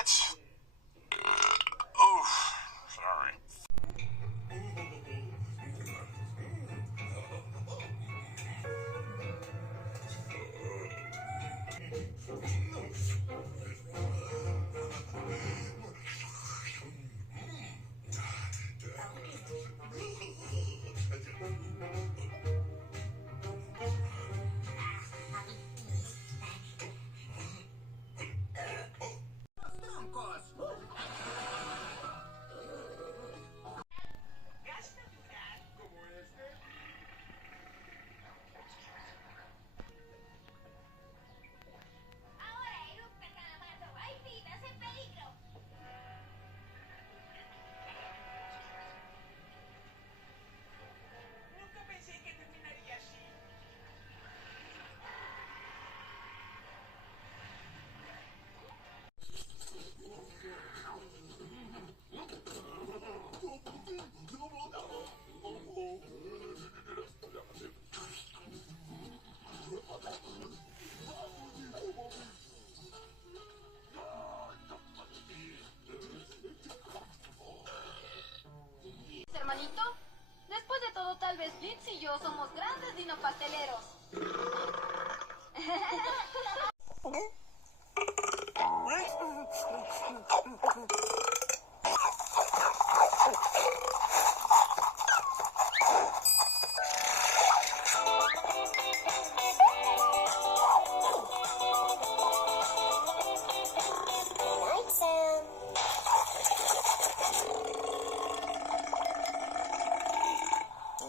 What? Oof. Sorry. Hermanito, después de todo, tal vez Blitz y yo somos grandes dinopasteleros.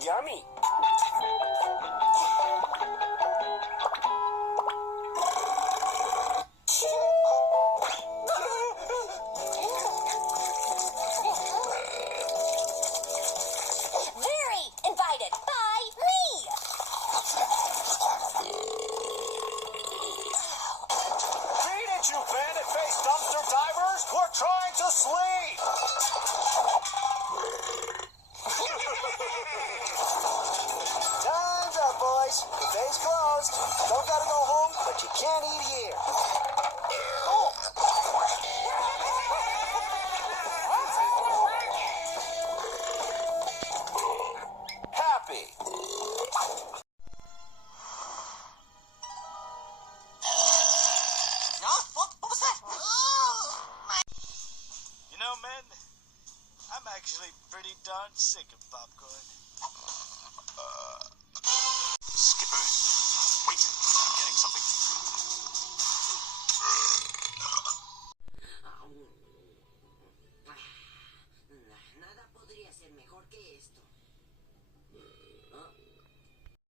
Yummy. Very invited by me. Beat it, you bandit-faced dumpster divers! We're trying to sleep! Time's up, boys. Buffet's closed. Don't gotta go home, but you can't eat here. Happy. What was that? You know, men, I'm actually pretty darn sick of popcorn. Skipper, wait, I'm getting something. Nada podría ser mejor que esto.